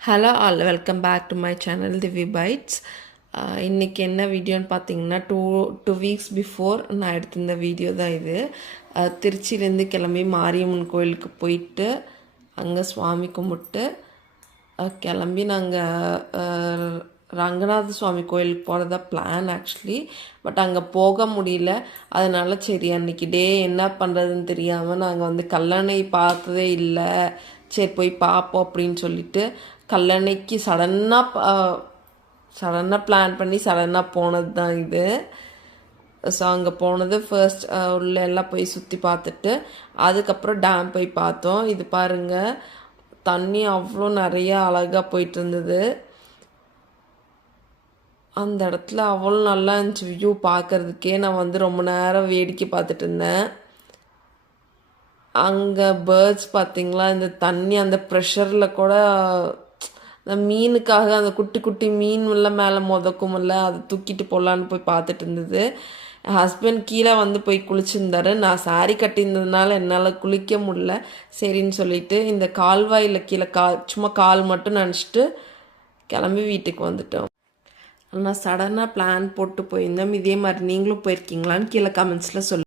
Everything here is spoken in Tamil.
Hello all, welcome back to my channel Thivi bytes. இன்றைக்கி என்ன வீடியோன்னு பார்த்தீங்கன்னா, டூ வீக்ஸ் பிஃபோர் நான் எடுத்திருந்த வீடியோ தான் இது. திருச்சியிலேருந்து கிளம்பி மாரியம்மன் கோயிலுக்கு போயிட்டு அங்கே சுவாமி கும்பிட்டு கிளம்பி நாங்கள் ரங்கநாத சுவாமி கோயிலுக்கு போகிறதா பிளான் ஆக்சுவலி. பட் அங்கே போக முடியல. அதனால சரி அன்றைக்கி டே என்ன பண்ணுறதுன்னு தெரியாமல் நாங்கள் கல்லணை பார்த்ததே இல்லை, சரி போய் பார்ப்போம் அப்படின்னு சொல்லிட்டு கல்லணைக்கு சடனாக பிளான் பண்ணி சடனாக போனது தான் இது. ஸோ அங்கே போனது ஃபர்ஸ்ட் உள்ள எல்லாம் போய் சுற்றி பார்த்துட்டு அதுக்கப்புறம் டேம் போய் பார்த்தோம். இது பாருங்கள், தண்ணி அவ்வளோ நிறையா அழகாக போயிட்டு இருந்தது. அந்த இடத்துல அவ்வளோ நல்லா இருந்துச்சு வியூ பார்க்குறதுக்கே. நான் ரொம்ப நேரம் வேடிக்கை பார்த்துட்டு இருந்தேன். அங்கே பேர்ட்ஸ் பார்த்திங்களா, இந்த தண்ணி அந்த ப்ரெஷரில் கூட அந்த மீனுக்காக அந்த குட்டி குட்டி மீன் மேலே முதக்கும் இல்லை, அதை தூக்கிட்டு போகலான்னு போய் பார்த்துட்டு இருந்தது. என் ஹஸ்பண்ட் கீழே போய் குளிச்சுருந்தாரு. நான் சாரீ கட்டியிருந்ததுனால என்னால் குளிக்க முடியல. சரின்னு சொல்லிட்டு இந்த கால்வாயில் கீழே சும்மா கால் மட்டும் நினச்சிட்டு கிளம்பி வீட்டுக்கு வந்துட்டோம். ஆனால் சடனாக பிளான் போட்டு போயிருந்தோம். இதே மாதிரி நீங்களும் போயிருக்கீங்களான்னு கீழே கமெண்ட்ஸில் சொல்லுங்கள்.